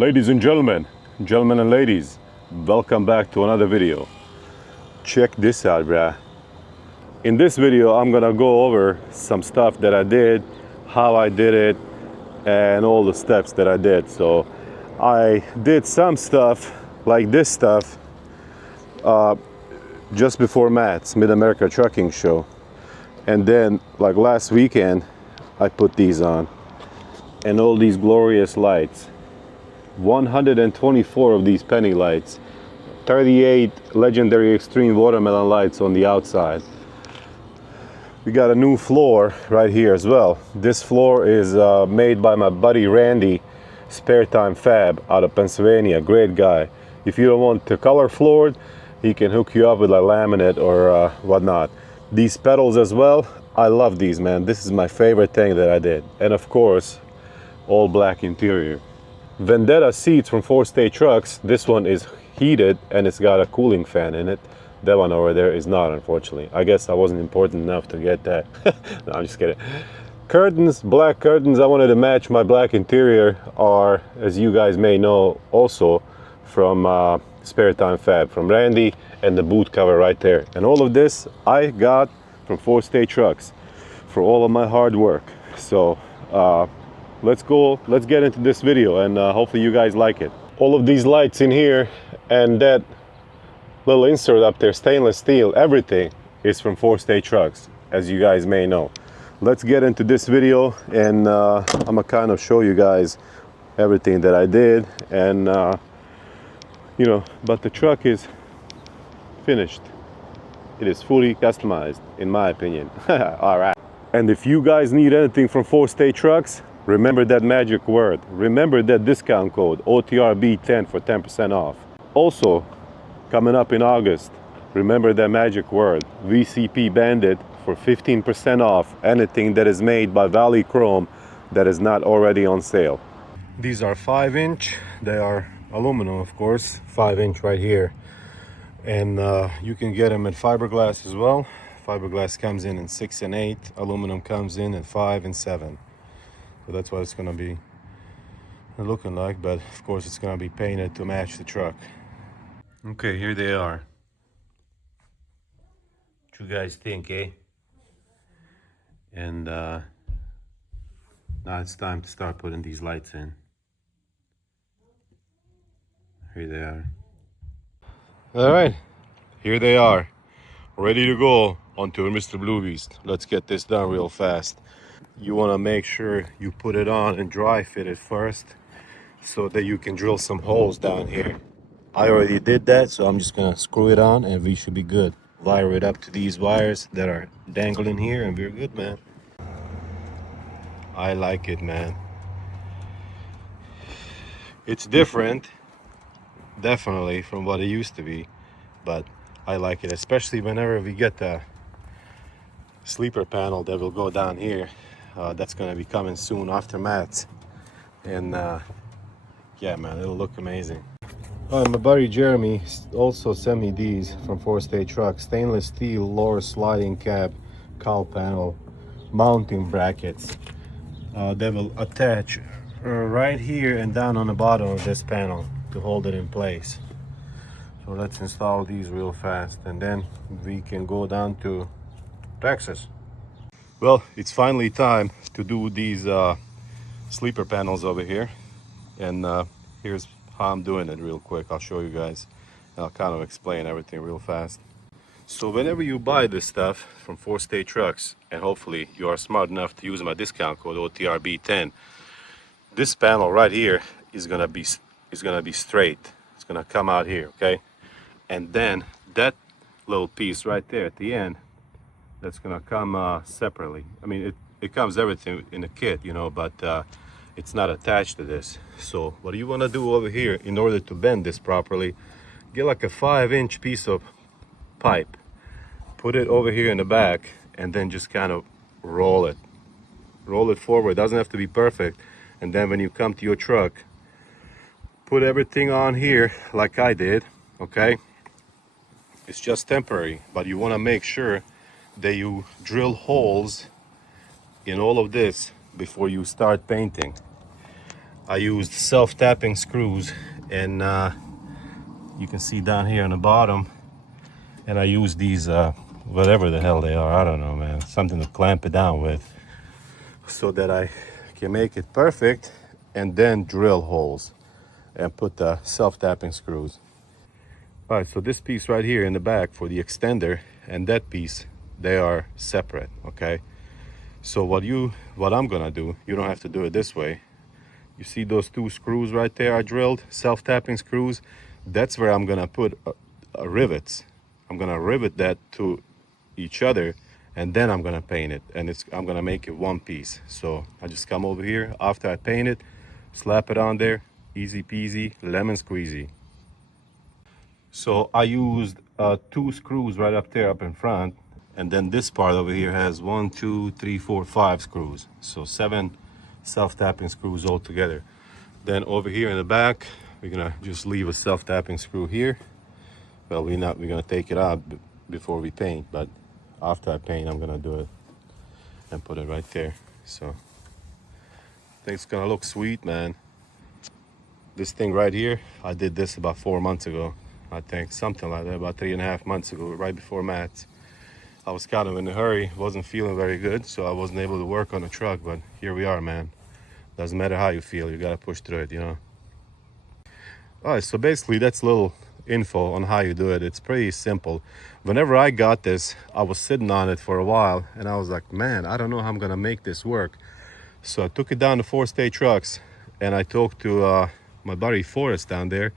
Ladies and gentlemen and ladies, welcome back to another video. Check this out, bruh. In this video, I'm gonna go over some stuff that I did, how I did it, and all the steps that I did. So I did some stuff like this stuff just before Matt's Mid-America Trucking Show. And then like last weekend, I put these on. And all these glorious lights. 124 of these penny lights. 38 legendary extreme watermelon lights on the outside. We got a new floor right here as well. This floor is made by my buddy Randy, Spare Time Fab out of Pennsylvania. Great guy. If you don't want the color floored, he can hook you up with a laminate or whatnot. These pedals as well, I love these, man. This is my favorite thing that I did. And of course, all black interior. Vendetta seats from 4-State Trucks. This one is heated and it's got a cooling fan in it. That one over there is not, unfortunately. I guess I wasn't important enough to get that. No, I'm just kidding. Curtains, black curtains. I wanted to match my black interior are, as you guys may know, also from Spare Time Fab, from Randy, and the boot cover right there. And all of this I got from 4-State Trucks for all of my hard work. So let's get into this video, and hopefully you guys like it. All of these lights in here and that little insert up there, stainless steel, everything is from 4-State Trucks, as you guys may know. Let's get into this video, and I'm gonna kind of show you guys everything that I did, and you know, but the truck is finished. It is fully customized, in my opinion. All right. And if you guys need anything from 4-State Trucks, remember that magic word. Remember that discount code OTRB10 for 10% off. Also, coming up in August, remember that magic word VCP Bandit for 15% off anything that is made by Valley Chrome that is not already on sale. These are 5-inch. They are aluminum, of course. 5-inch right here. And you can get them in fiberglass as well. Fiberglass comes in 6 and 8. Aluminum comes in 5 and 7. So that's what it's gonna be looking like, but of course it's gonna be painted to match the truck. Okay, here they are. What you guys think, eh? And now it's time to start putting these lights in. Here they are. All right, here they are, ready to go onto Mr. Blue Beast. Let's get this done real fast. You want to make sure you put it on and dry fit it first so that you can drill some holes down here. I already did that, so I'm just gonna screw it on and we should be good. Wire it up to these wires that are dangling here and we're good, man. I like it, man. It's different, definitely, from what it used to be, but I like it, especially whenever we get the sleeper panel that will go down here. That's gonna be coming soon after Matt's, and yeah, man, it'll look amazing. My buddy Jeremy also sent me these from 4-State Trucks, stainless steel lower sliding cab cowl panel mounting brackets. They will attach right here and down on the bottom of this panel to hold it in place. So let's install these real fast, and then we can go down to Texas. Well, it's finally time to do these sleeper panels over here, and here's how I'm doing it real quick. I'll show you guys, and I'll kind of explain everything real fast. So whenever you buy this stuff from 4-State Trucks, and hopefully you are smart enough to use my discount code OTRB10, this panel right here is gonna be straight. It's gonna come out here, okay? And then that little piece right there at the end, that's gonna come separately. I mean, it comes everything in the kit, you know, but it's not attached to this. So what you wanna do over here, in order to bend this properly, get like a 5-inch piece of pipe, put it over here in the back, and then just kind of roll it forward. It doesn't have to be perfect. And then when you come to your truck, put everything on here like I did, okay? It's just temporary, but you want to make sure that you drill holes in all of this before you start painting. I used self-tapping screws, and you can see down here on the bottom, and I used these whatever the hell they are, I don't know, man, something to clamp it down with, so that I can make it perfect, and then drill holes and put the self-tapping screws. All right, so this piece right here in the back for the extender and that piece, they are separate, okay? So what I'm gonna do, you don't have to do it this way. You see those two screws right there I drilled, self-tapping screws? That's where I'm gonna put rivets. I'm gonna rivet that to each other, and then I'm gonna paint it, and I'm gonna make it one piece. So I just come over here after I paint it, slap it on there, easy peasy, lemon squeezy. So I used two screws right up there up in front, and then this part over here has 1, 2, 3, 4, 5 screws. So 7 self-tapping screws all together. Then over here in the back, we're gonna just leave a self-tapping screw here. Well, we're gonna take it out before we paint, but after I paint, I'm gonna do it and put it right there. So I think it's gonna look sweet, man. This thing right here, I did this about 4 months ago. I think something like that, about 3.5 months ago, right before Matt's. I was kind of in a hurry, wasn't feeling very good, so I wasn't able to work on the truck, but here we are, man. Doesn't matter how you feel, you gotta push through it, you know. All right, so basically that's a little info on how you do it. It's pretty simple. Whenever I got this, I was sitting on it for a while, and I was like, man, I don't know how I'm gonna make this work. So I took it down to 4-stage trucks, and I talked to my buddy Forrest down there,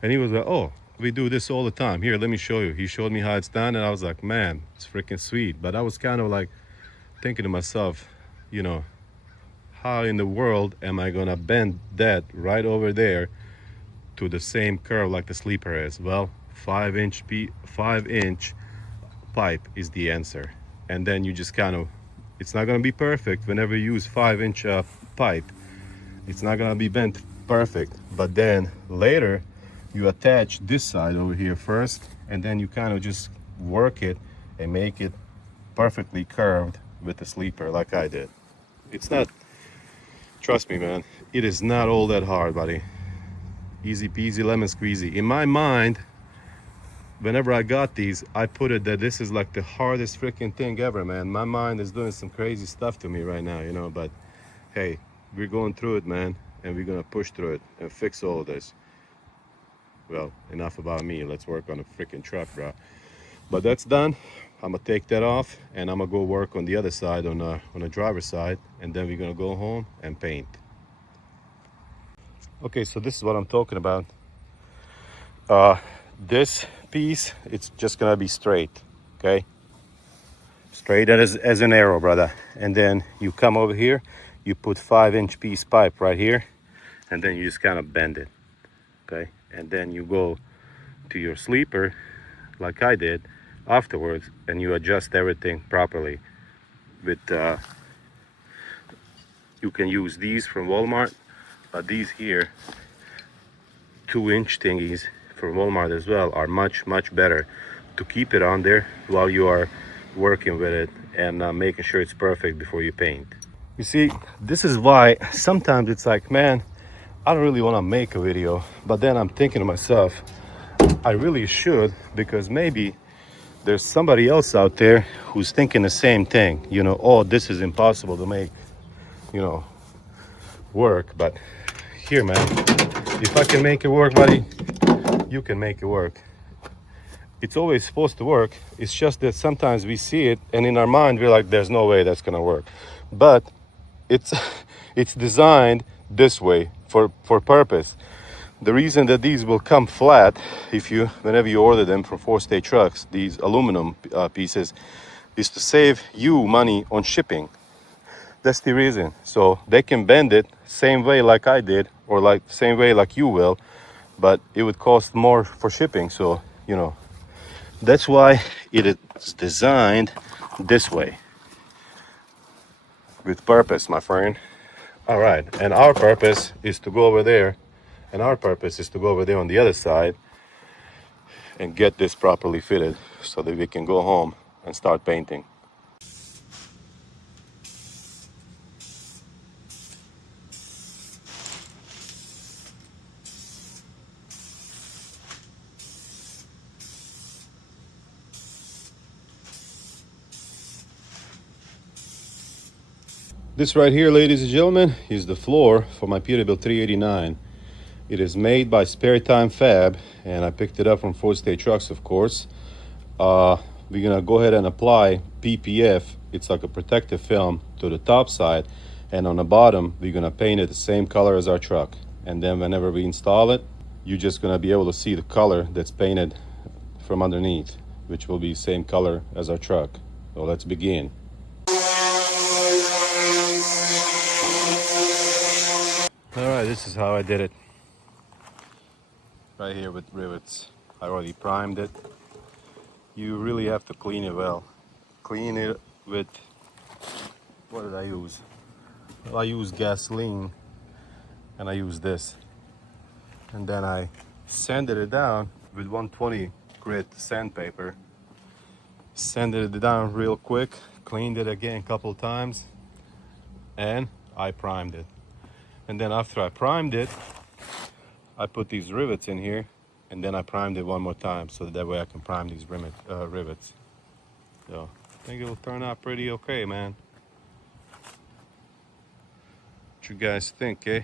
and he was like, oh, we do this all the time. Here, let me show you. He showed me how it's done, and I was like, man, it's freaking sweet. But I was kind of like thinking to myself, you know, how in the world am I gonna bend that right over there to the same curve like the sleeper is? Well, 5-inch pipe is the answer. And then you just kind of, it's not gonna be perfect whenever you use 5-inch pipe. It's not gonna be bent perfect, but then later you attach this side over here first, and then you kind of just work it and make it perfectly curved with the sleeper like I did. It's not, trust me, man, it is not all that hard, buddy. Easy peasy lemon squeezy. In my mind, whenever I got these, I put it that this is like the hardest freaking thing ever, man. My mind is doing some crazy stuff to me right now, you know, but hey, we're going through it, man, and we're gonna push through it and fix all of this. Well, enough about me. Let's work on a freaking truck, bro. But that's done. I'm gonna take that off, and I'm gonna go work on the other side, on the driver's side, and then we're gonna go home and paint. Okay, so this is what I'm talking about. This piece, it's just gonna be straight, okay? Straight as an arrow, brother. And then you come over here, you put 5-inch piece pipe right here, and then you just kind of bend it, okay? And then you go to your sleeper like I did afterwards, and you adjust everything properly with you can use these from Walmart, but these here 2-inch thingies from Walmart as well are much better to keep it on there while you are working with it and making sure it's perfect before you paint. You see, this is why sometimes it's like, man, I don't really want to make a video, but then I'm thinking to myself, I really should, because maybe there's somebody else out there who's thinking the same thing, you know, oh, this is impossible to make, you know, work. But here, man, if I can make it work, buddy, you can make it work. It's always supposed to work. It's just that sometimes we see it, and in our mind we're like, there's no way that's gonna work. But it's it's designed this way for purpose. The reason that these will come flat, whenever you order them from 4-stage trucks, these aluminum pieces, is to save you money on shipping. That's the reason. So they can bend it same way like I did, or like same way like you will, but it would cost more for shipping. So, you know, that's why it is designed this way, with purpose, my friend. All right, and our purpose is to go over there, and our purpose is to go over there on the other side and get this properly fitted so that we can go home and start painting. This right here, ladies and gentlemen, is the floor for my Peterbilt 389. It is made by Spare Time Fab, and I picked it up from Ford State Trucks, of course. We're gonna go ahead and apply PPF. It's like a protective film to the top side, and on the bottom we're gonna paint it the same color as our truck. And then whenever we install it, you're just gonna be able to see the color that's painted from underneath, which will be the same color as our truck. So let's begin. All right, this is how I did it. Right here with rivets. I already primed it. You really have to clean it well. Clean it with, what did I use? Well, I use gasoline, and I use this. And then I sanded it down with 120 grit sandpaper. Sanded it down real quick, cleaned it again a couple times, and I primed it. And then after I primed it, I put these rivets in here, and then I primed it one more time, so that way I can prime these rivets. So I think it will turn out pretty okay, man. What you guys think, eh?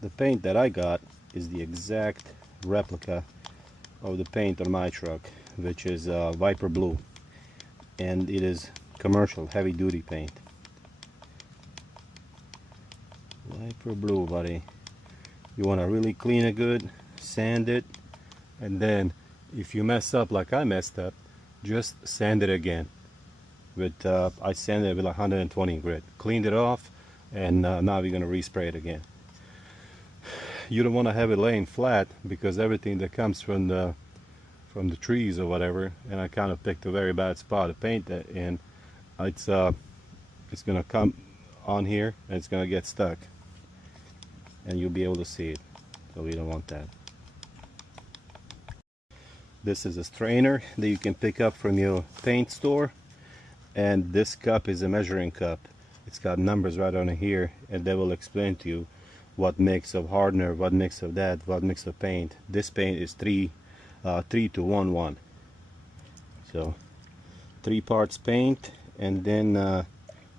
The paint that I got is the exact replica of the paint on my truck, which is Viper Blue, and it is commercial heavy duty paint. Viper Blue, buddy. You want to really clean it good, sand it, and then if you mess up like I messed up, just sand it again. With I sanded it with 120 grit, cleaned it off, and now we're gonna respray it again. You don't want to have it laying flat, because everything that comes from the trees or whatever, and I kind of picked a very bad spot to paint that in, it's gonna come on here and it's gonna get stuck, and you'll be able to see it, so we don't want that. This is a strainer that you can pick up from your paint store, and this cup is a measuring cup. It's got numbers right on here, and they will explain to you what mix of hardener, what mix of that, what mix of paint. This paint is 3 to 1 so 3 parts paint, and then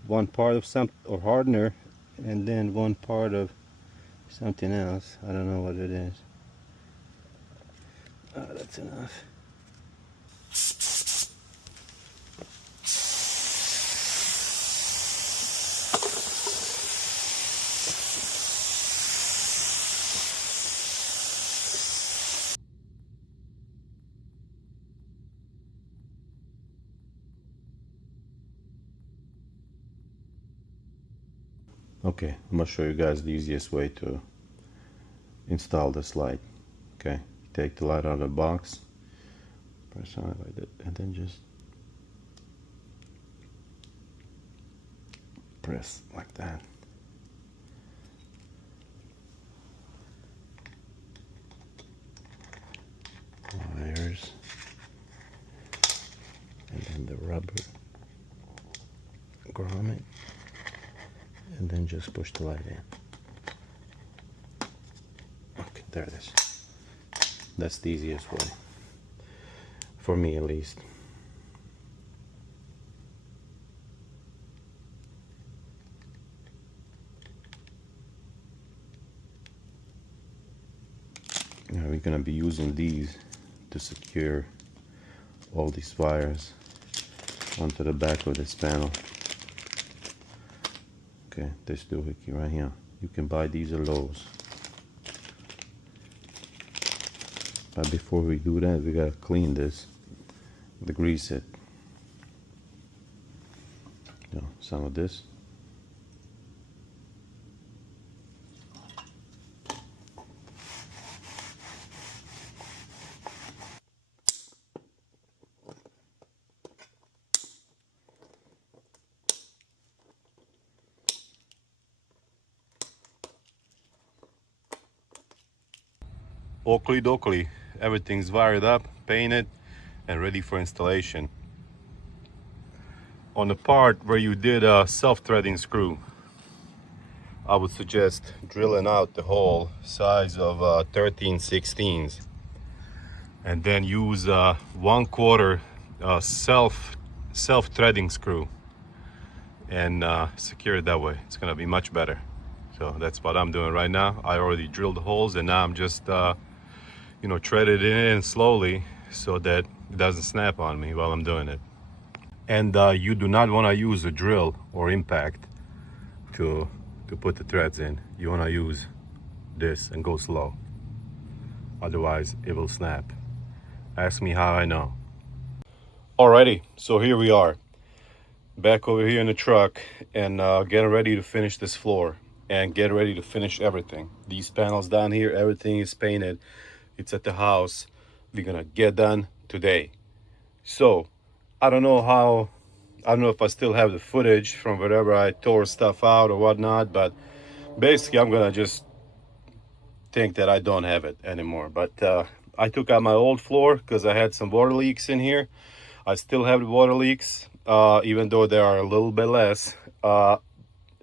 1 part of some or hardener, and then 1 part of something else. I don't know what it is. That's enough. Okay, I'm gonna show you guys the easiest way to install this light. Okay, take the light out of the box, press on it like that, and then just press like that. rubber grommet, and then just push the light in. Okay, there it is. That's the easiest way, for me at least. Now we're gonna be using these to secure all these wires onto the back of this panel. Okay, this doohickey right here. You can buy these at Lowe's. But before we do that, we gotta clean this, degrease it. You know, some of this. Oakley dokley, everything's wired up, painted, and ready for installation. On the part where you did a self-threading screw, I would suggest drilling out the hole size of 13/16, and then use 1/4 self-threading screw and secure it that way. It's gonna be much better. So that's what I'm doing right now. I already drilled the holes, and now I'm just you know, thread it in slowly so that it doesn't snap on me while I'm doing it. And you do not want to use a drill or impact to put the threads in. You want to use this and go slow, otherwise it will snap. Ask me how I know. Alrighty, so here we are back over here in the truck, and getting ready to finish this floor and get ready to finish everything. These panels down here, everything is painted. It's at the house. We're gonna get done today. So I don't know if I still have the footage from wherever I tore stuff out or whatnot, but basically I'm gonna just think that I don't have it anymore. But I took out my old floor because I had some water leaks in here. I still have the water leaks, even though they are a little bit less.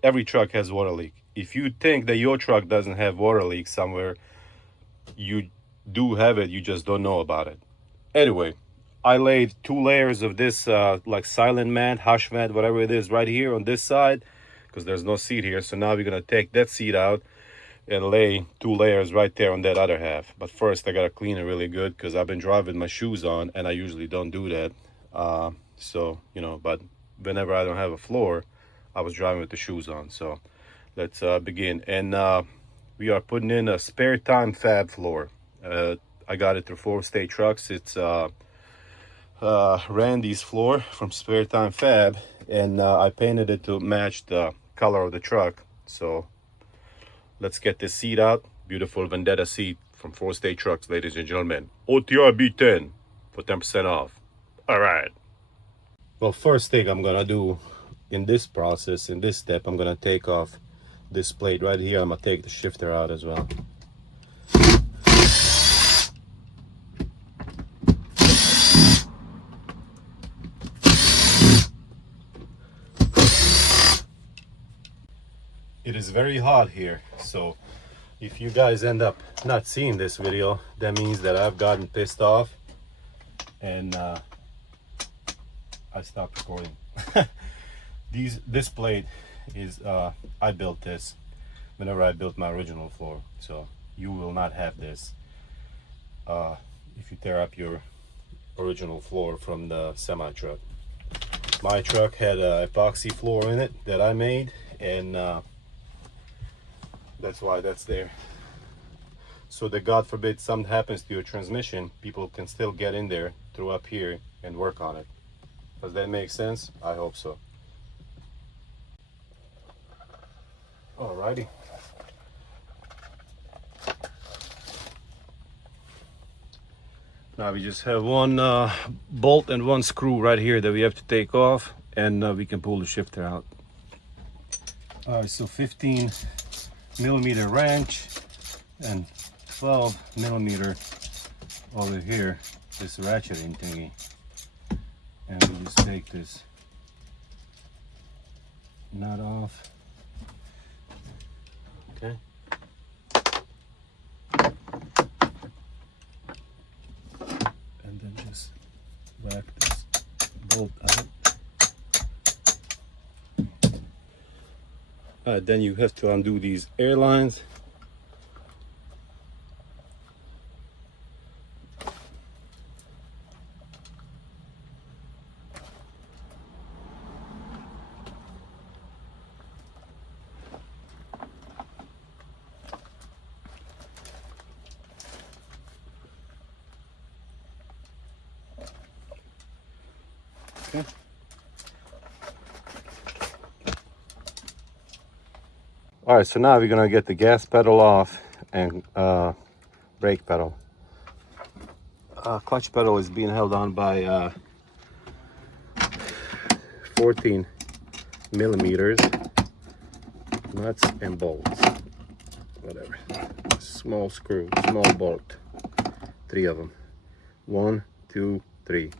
Every truck has water leak. If you think that your truck doesn't have water leaks somewhere, you do have it, you just don't know about it. Anyway, I laid 2 layers of this like silent mat, hush mat, whatever it is, right here on this side, because there's no seat here. So now we're gonna take that seat out and lay 2 layers right there on that other half. But first I gotta clean it really good, because I've been driving my shoes on, and I usually don't do that. So you know, but whenever I don't have a floor, I was driving with the shoes on. So let's begin. And we are putting in a Spare Time Fab floor. I got it through 4 State Trucks. It's Randy's floor from Spare Time Fab, and I painted it to match the color of the truck. So let's get this seat out. Beautiful Vendetta seat from 4 State Trucks, ladies and gentlemen. OTR B10 for 10% off. All right. Well, first thing I'm gonna do in this process, in this step, I'm gonna take off this plate right here. I'm gonna take the shifter out as well. It is very hot here, so if you guys end up not seeing this video, that means that I've gotten pissed off and I stopped recording. This plate is I built this whenever I built my original floor, so you will not have this if you tear up your original floor from the semi truck. My truck had a epoxy floor in it that I made, and that's why that's there. So that God forbid something happens to your transmission, people can still get in there through up here and work on it. Does that make sense? I hope so. Alrighty. Now we just have one bolt and one screw right here that we have to take off, and we can pull the shifter out. Alright, so 15mm wrench and 12mm over here, this ratcheting thingy. and we just take this nut off. Okay. And then just whack this bolt out. Then you have to undo these air lines. Okay. All right, so now we're gonna get the gas pedal off and brake pedal. Clutch pedal is being held on by 14 millimeters nuts and bolts, whatever. Small screw, small bolt, 3 of them. 1, 2, 3.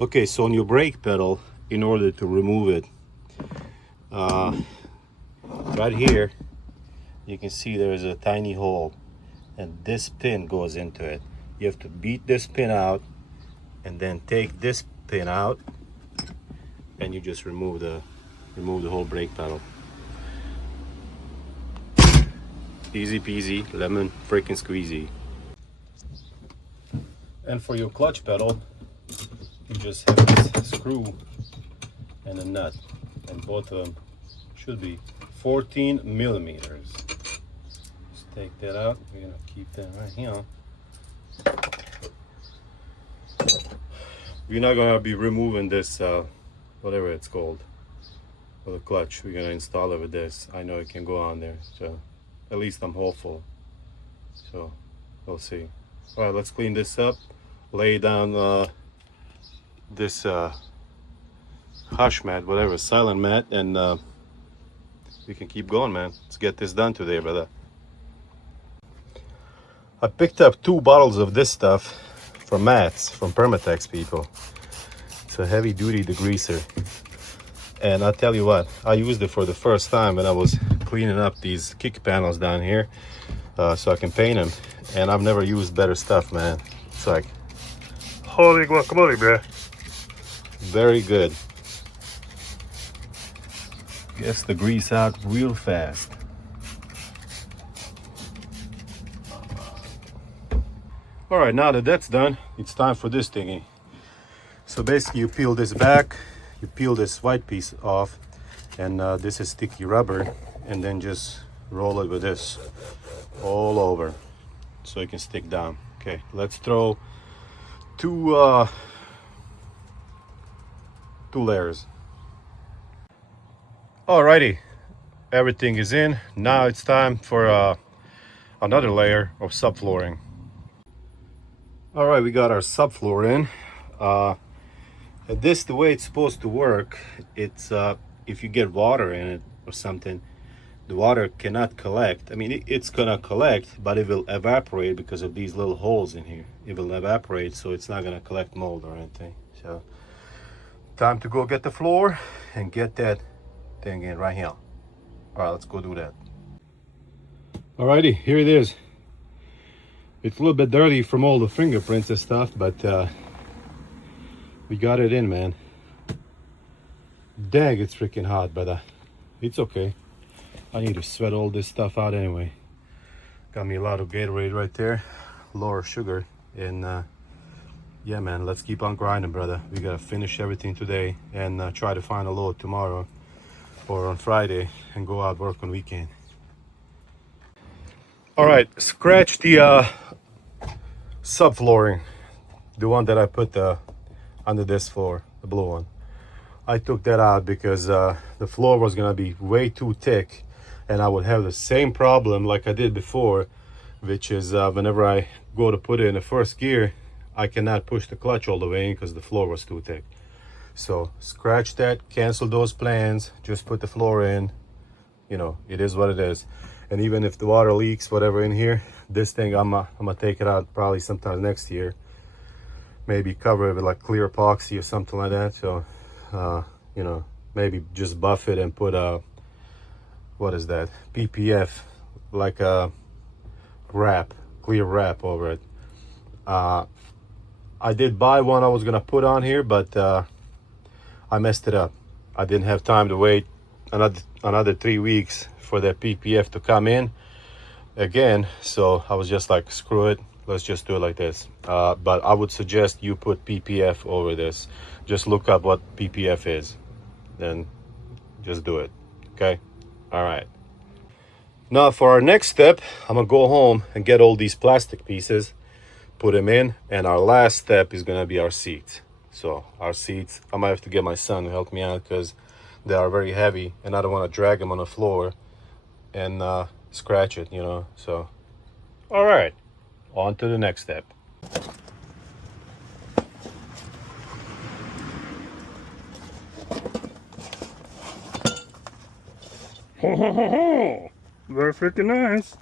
Okay, so on your brake pedal, in order to remove it, right here, you can see there is a tiny hole, and this pin goes into it. You have to beat this pin out, and then take this pin out, and you just remove the whole brake pedal. Easy peasy, lemon freaking squeezy. And for your clutch pedal, you just have this screw and a nut, and both of them should be 14 millimeters. Just take that out. We're gonna keep that right here. We're not gonna be removing this, whatever it's called, for the clutch. We're gonna install it with this. I know it can go on there, so at least I'm hopeful. So we'll see. All right, let's clean this up. Lay down this hush mat, whatever, silent mat, and we can keep going, man. Let's get this done today, brother. I picked up 2 bottles of this stuff from mats, from Permatex people. It's a heavy duty degreaser. And I'll tell you what, I used it for the first time when I was cleaning up these kick panels down here, so I can paint them. And I've never used better stuff, man. It's like, holy guacamole, bruh. Very good. Gets the grease out real fast. All right, now that that's done, it's time for this thingy. So basically you peel this back, you peel this white piece off, and this is sticky rubber, and then just roll it with this all over so it can stick down. Okay, let's throw two layers. Alrighty, everything is in. Now it's time for another layer of subflooring. All right, we got our subfloor in. And this, the way it's supposed to work, it's if you get water in it or something, the water cannot collect. I mean, it's gonna collect, but it will evaporate because of these little holes in here. It will evaporate, so it's not gonna collect mold or anything. So, time to go get the floor and get that thing in right here. All right, let's go do that. Alrighty, here it is. It's a little bit dirty from all the fingerprints and stuff, but we got it in, man. Dang, it's freaking hot, but it's okay. I need to sweat all this stuff out anyway. Got me a lot of Gatorade right there, lower sugar, and yeah, man, let's keep on grinding, brother. We gotta finish everything today and try to find a load tomorrow or on Friday and go out work on weekend. All right, scratch the subflooring, the one that I put under this floor, the blue one. I took that out because the floor was gonna be way too thick, and I would have the same problem like I did before, which is whenever I go to put it in the first gear, I cannot push the clutch all the way in because the floor was too thick. So scratch that, cancel those plans, just put the floor in. You know, it is what it is. And even if the water leaks, whatever in here, this thing I'm gonna take it out probably sometime next year. maybe cover it with like clear epoxy or something like that. So you know, maybe just buff it and put a, what is that, PPF, like a wrap, clear wrap over it. I did buy one I was gonna put on here, but I messed it up. I didn't have time to wait another 3 weeks for that PPF to come in again, so I was just like, screw it, let's just do it like this. But I would suggest you put PPF over this. Just look up what PPF is, then just do it. Okay, all right. Now for our next step, I'm gonna go home and get all these plastic pieces, put them in, and our last step is gonna be our seats. So our seats, I might have to get my son to help me out because they are very heavy and I don't want to drag them on the floor and scratch it, you know. So all right, on to the next step. Ho ho ho ho! Very freaking nice.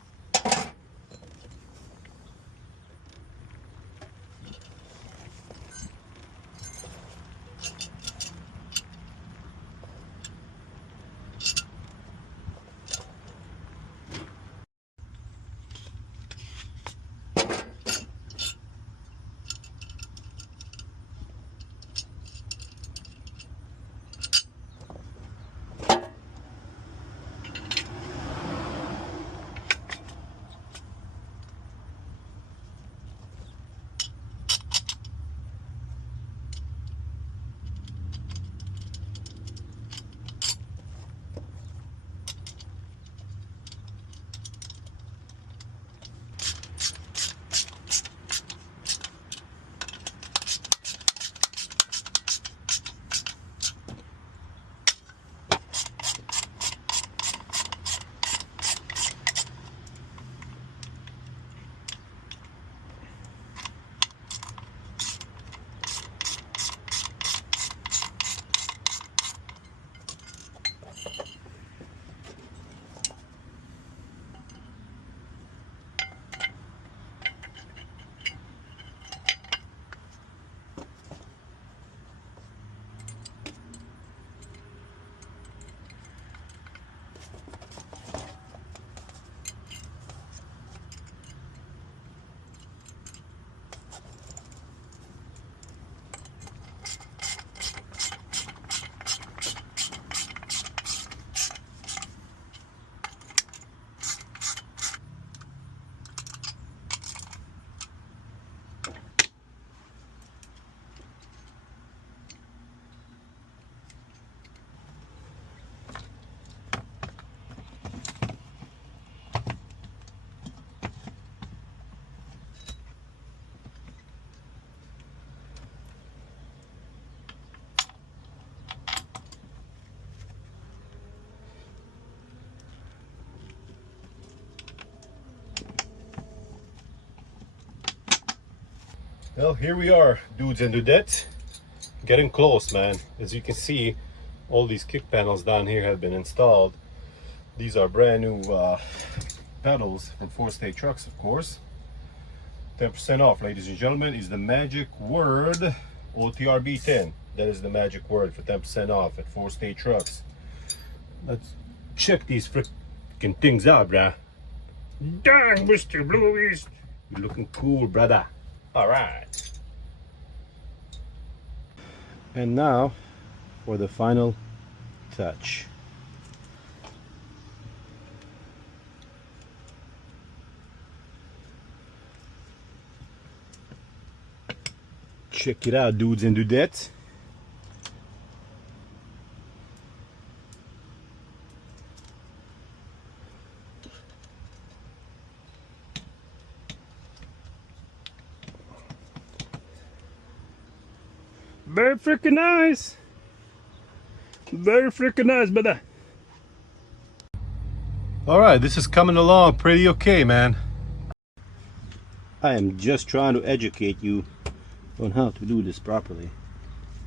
Well, here we are, dudes and dudettes, getting close, man. As you can see, all these kick panels down here have been installed. These are brand new pedals from 4-State Trucks, of course. 10% off, ladies and gentlemen, is the magic word. OTRB10. That is the magic word for 10% off at 4-State Trucks. Let's check these freaking things out, bruh. Dang, Mr. Blueies, you're looking cool, brother. All right. And now for the final touch. Check it out, dudes and dudettes. Very freaking nice. Very freaking nice, brother. All right, this is coming along pretty okay, man. I am just trying to educate you on how to do this properly,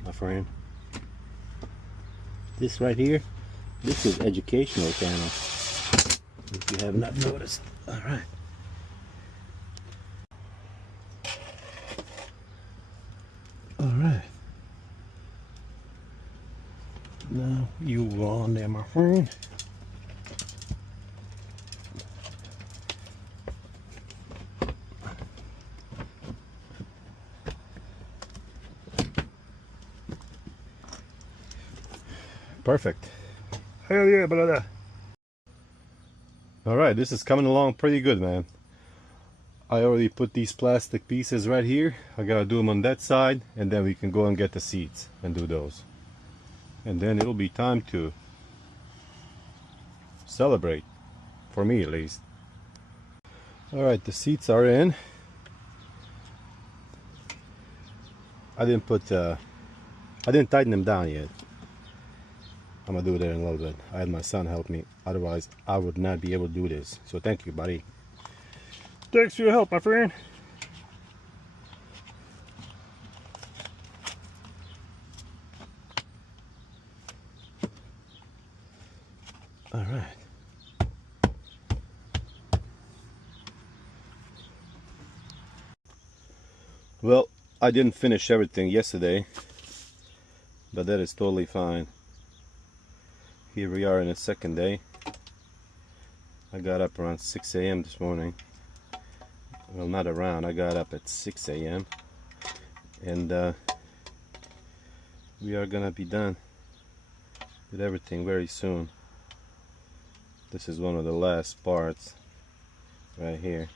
my friend. This right here, this is educational channel, if you have not noticed. All right. Now you go on there, my friend. Perfect. Hell yeah, brother. All right, this is coming along pretty good, man. I already put these plastic pieces right here. I gotta do them on that side, and then we can go and get the seats and do those. And then it'll be time to celebrate, for me at least. All right, the seats are in. I didn't tighten them down yet. I'm gonna do that in a little bit. I had my son help me, otherwise I would not be able to do this. So thank you, buddy. Thanks for your help, my friend. All right. Well, I didn't finish everything yesterday, but that is totally fine. Here we are in the second day. I got up around 6 a.m. this morning. Well, not around, I got up at 6 a.m. and we are gonna be done with everything very soon. This is one of the last parts right here.